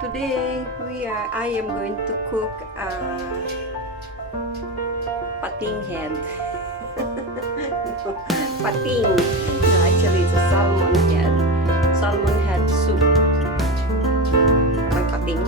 today I am going to cook pating head. Pating. No, actually it's a salmon head. Salmon head soup. Parang pating.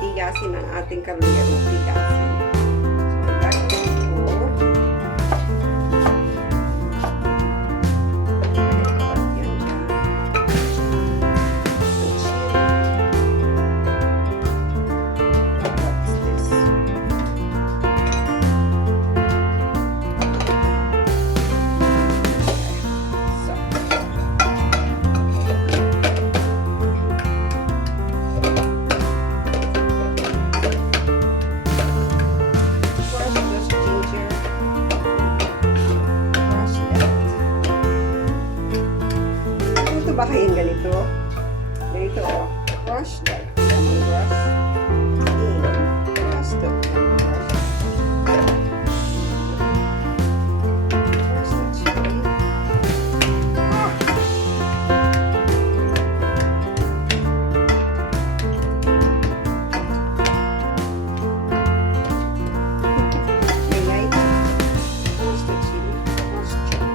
Tigasin ang ating kaldero, tigasin. So, gagawin ko. Yan dyan. Ang chili. What's this? So, ba kayong ganito? Ganito, oh. Crush that lemongrass. Crush that lemongrass. Crush that chili. Ah! Ingay. Crush that chili. Crush chili.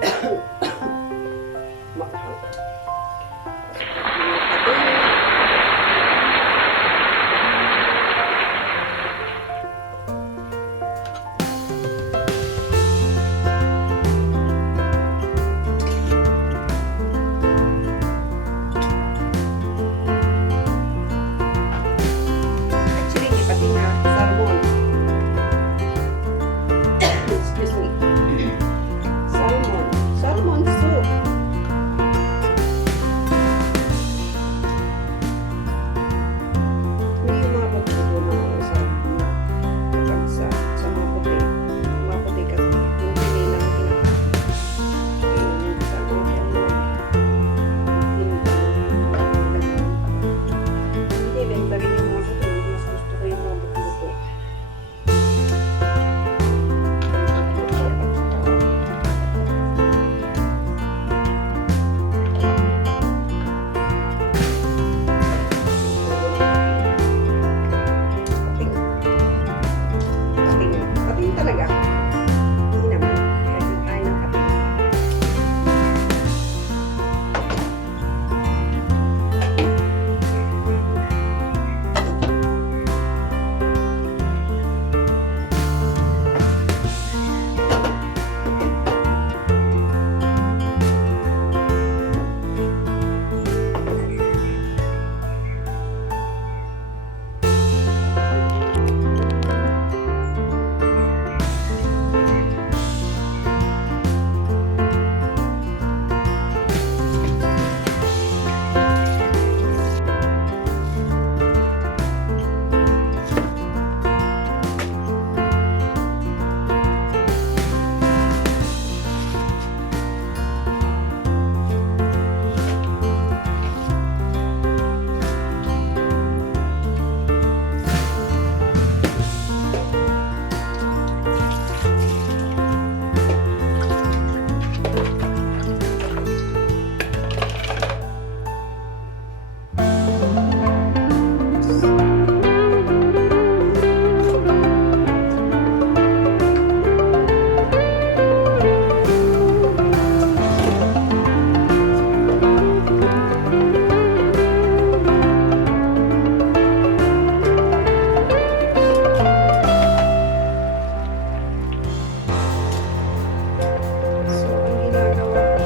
Maanghang. Actually, hindi pating ha. Salmon. Excuse me. Salmon. Salmon soup. May umabot ko po mga sa kapag sa mga puti. Mga puti kasi yung pili na kinakain. Sa mga hindi rin pa rin yung mga puti. Mas gusto ko yung mga buto-buto. Pating. Pating. Pating talaga. Hindi naman. Kasi tayo ng pating. So, ang ginagawa ko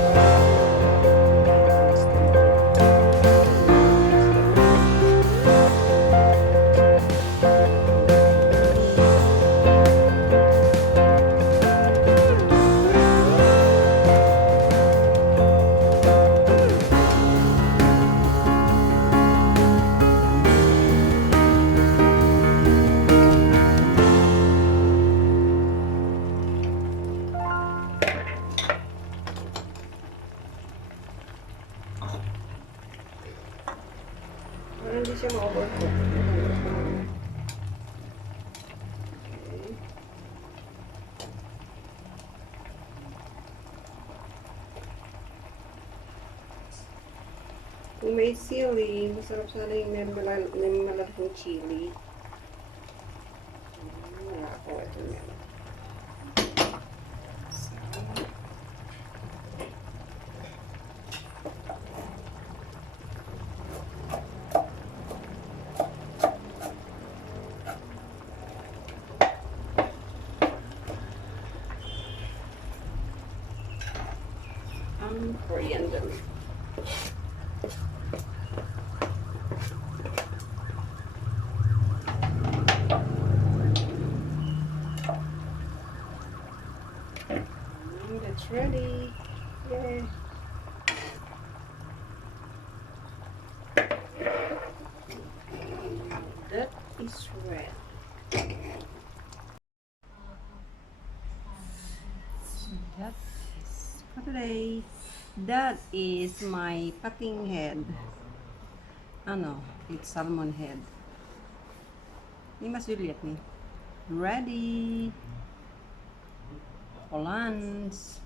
para hindi siya ma-overcook. Okay. Kung may sili, masarap sana yung may malalaking chili. Wala ako. Ito meron. Coriander. That's ready. Yay. That is red. That is for today. That is my pating head. Ano? It's salmon head. Ni Mas Juliet ni. Ready. For lunch.